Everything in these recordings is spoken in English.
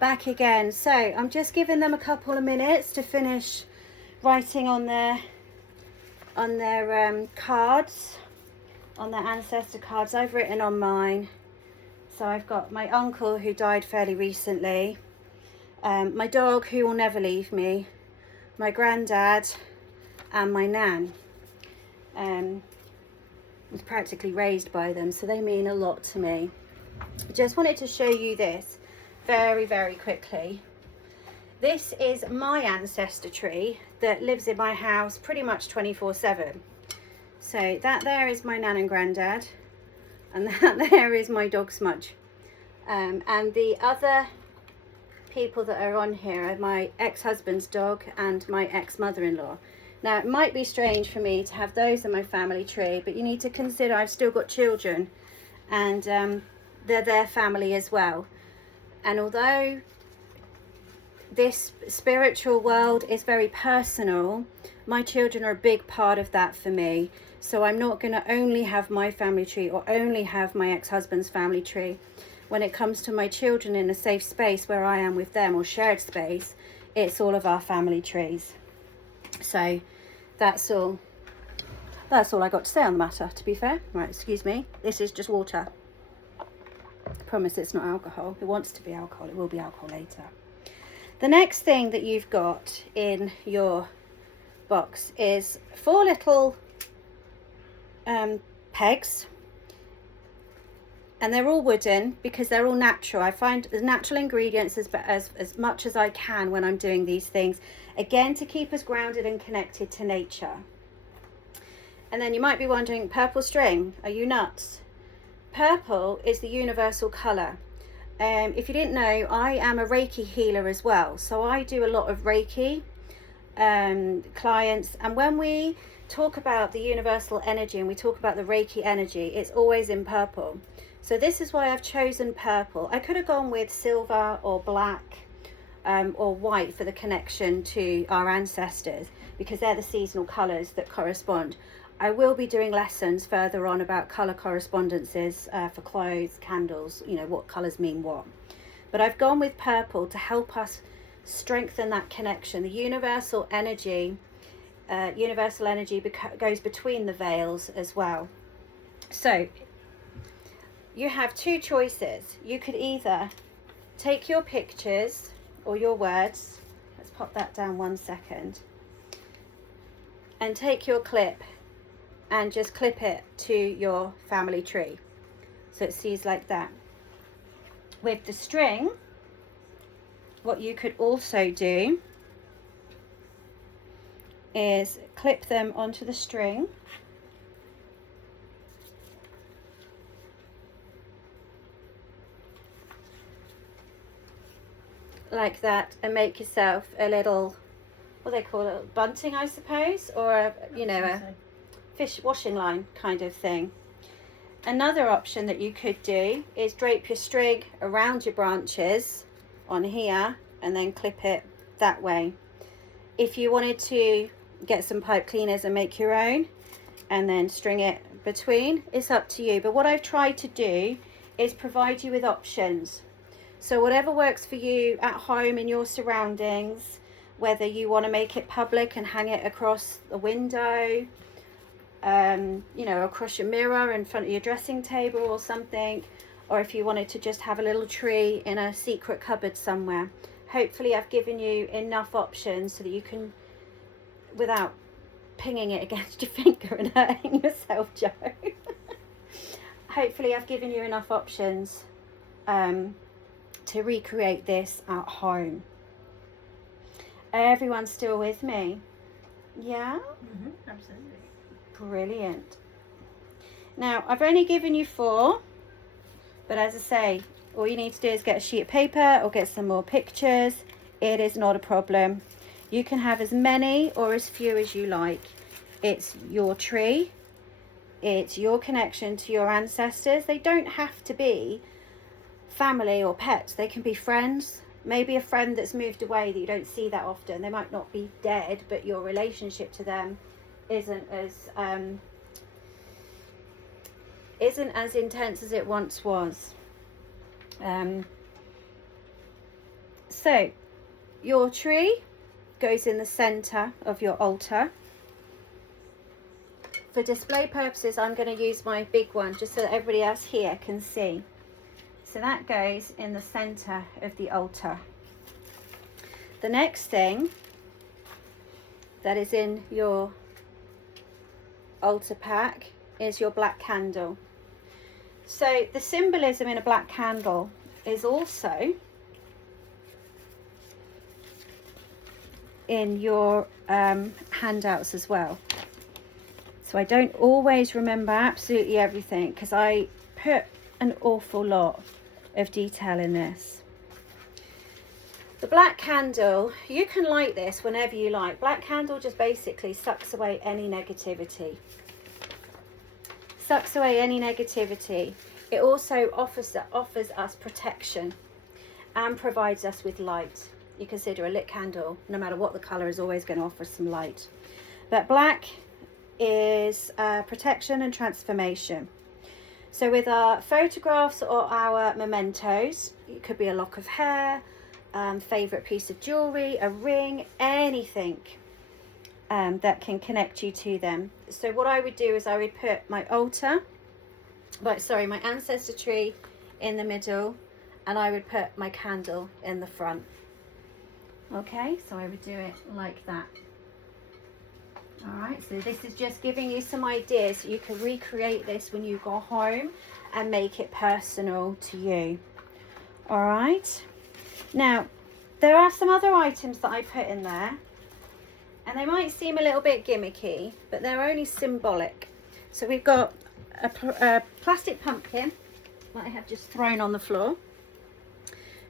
back again. So I'm just giving them a couple of minutes to finish writing on their cards, on their ancestor cards. I've written on mine. So I've got my uncle who died fairly recently, my dog who will never leave me, my granddad, and my nan. Was practically raised by them, so they mean a lot to me. I just wanted to show you this very, very quickly. This is my ancestor tree that lives in my house pretty much 24/7. So that there is my nan and granddad, and that there is my dog Smudge. And the other people that are on here are my ex-husband's dog and my ex-mother-in-law. Now, it might be strange for me to have those in my family tree, but you need to consider I've still got children, and they're their family as well. And although this spiritual world is very personal, my children are a big part of that for me. So I'm not going to only have my family tree or only have my ex-husband's family tree. When it comes to my children in a safe space where I am with them, or shared space, it's all of our family trees. So that's all I got to say on the matter, to be fair. Right, excuse me, this is just water. I promise it's not alcohol. It wants to be alcohol. It will be alcohol later. The next thing that you've got in your box is 4 little pegs, and they're all wooden because they're all natural. I find the natural ingredients as much as I can when I'm doing these things, again, to keep us grounded and connected to nature. And then you might be wondering, purple string, are you nuts? Purple is the universal color. If you didn't know, I am a Reiki healer as well, so I do a lot of Reiki clients, and when we talk about the universal energy and we talk about the Reiki energy, it's always in purple. So this is why I've chosen purple. I could have gone with silver or black or white for the connection to our ancestors, because they're the seasonal colors that correspond. I will be doing lessons further on about color correspondences for clothes, candles, you know, what colors mean what. But I've gone with purple to help us strengthen that connection. The universal energy goes between the veils as well. So you have 2 choices. You could either take your pictures or your words, let's pop that down 1 second, and take your clip and just clip it to your family tree, so it sees like that. With the string, what you could also do is clip them onto the string like that, and make yourself a little, what they call it, bunting, I suppose, or a fish washing line kind of thing. Another option that you could do is drape your string around your branches on here and then clip it that way. If you wanted to get some pipe cleaners and make your own and then string it between, it's up to you. But what I've tried to do is provide you with options. So whatever works for you at home in your surroundings, whether you want to make it public and hang it across the window, you know, across your mirror in front of your dressing table or something, or if you wanted to just have a little tree in a secret cupboard somewhere. Hopefully I've given you enough options so that you can, without pinging it against your finger and hurting yourself, Joe. Hopefully I've given you enough options to recreate this at home. Everyone's still with me? Yeah? Absolutely. Brilliant. Now, I've only given you 4, but as I say, all you need to do is get a sheet of paper or get some more pictures. It is not a problem. You can have as many or as few as you like. It's your tree. It's your connection to your ancestors. They don't have to be family or pets. They can be friends. Maybe a friend that's moved away that you don't see that often. They might not be dead, but your relationship to them isn't as intense as it once was. So your tree goes in the center of your altar. For display purposes, I'm going to use my big one just so that everybody else here can see. So that goes in the center of the altar. The next thing that is in your altar pack is your black candle. So the symbolism in a black candle is also in your handouts as well. So I don't always remember absolutely everything because I put an awful lot of detail in this. The black candle, you can light this whenever you like. Black candle just basically sucks away any negativity. Sucks away any negativity. It also offers us protection and provides us with light. You consider a lit candle, no matter what the colour, is always going to offer some light. But black is protection and transformation. So with our photographs or our mementos, it could be a lock of hair, favourite piece of jewellery, a ring, anything that can connect you to them. So what I would do is I would put my altar, my ancestor tree in the middle, and I would put my candle in the front. Okay, so I would do it like that. Alright, so this is just giving you some ideas so you can recreate this when you go home and make it personal to you. Alright, now there are some other items that I put in there, and they might seem a little bit gimmicky, but they're only symbolic. So we've got a plastic pumpkin that I have just thrown on the floor.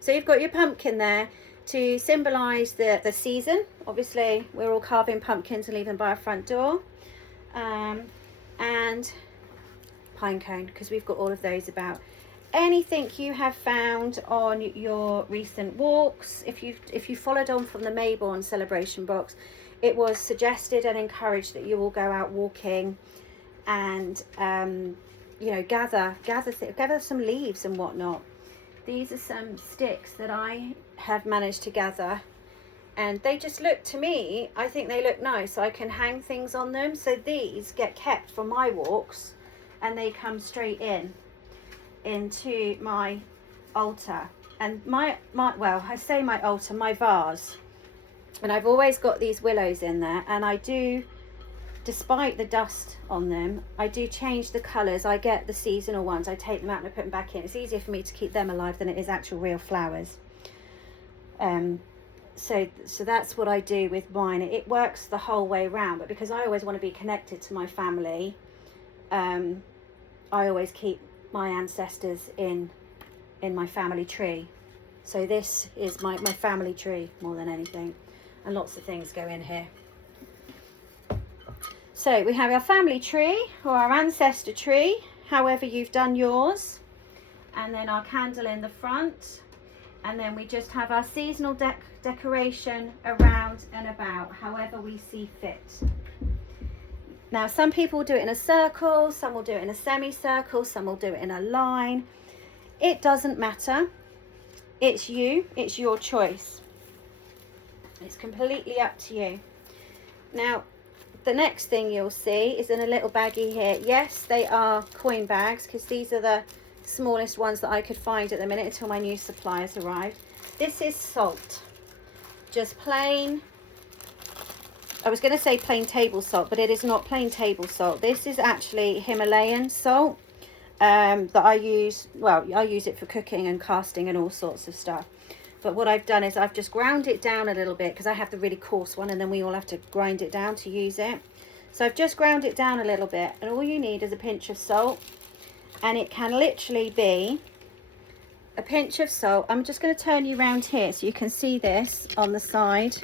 So you've got your pumpkin there to symbolise the season. Obviously we're all carving pumpkins and leaving by our front door, and pine cone, because we've got all of those about. Anything you have found on your recent walks, if you followed on from the Mayborn celebration box, it was suggested and encouraged that you will go out walking and you know, gather some leaves and whatnot. These are some sticks that I have managed to gather, and they just look, to me, I think they look nice. I can hang things on them, so these get kept for my walks and they come straight into my altar. And my altar, my vase, and I've always got these willows in there, and I do, despite the dust on them, I do change the colours. I get the seasonal ones, I take them out and I put them back in. It's easier for me to keep them alive than it is actual real flowers. So that's what I do with mine. It works the whole way around, but because I always want to be connected to my family, I always keep my ancestors in my family tree. So this is my family tree more than anything, and lots of things go in here. So we have our family tree or our ancestor tree, however you've done yours, and then our candle in the front, and then we just have our seasonal decoration around and about, however we see fit. Now some people will do it in a circle, some will do it in a semicircle, some will do it in a line. It doesn't matter. It's you, it's your choice. It's completely up to you. Now the next thing you'll see is in a little baggie here. Yes, they are coin bags, because these are the smallest ones that I could find at the minute until my new suppliers arrived. This is salt, just plain, I was going to say plain table salt, but it is not plain table salt. This is actually Himalayan salt that I use. Well, I use it for cooking and casting and all sorts of stuff. But what I've done is I've just ground it down a little bit, because I have the really coarse one and then we all have to grind it down to use it. So I've just ground it down a little bit, and all you need is a pinch of salt, and it can literally be a pinch of salt. I'm just going to turn you around here so you can see this on the side.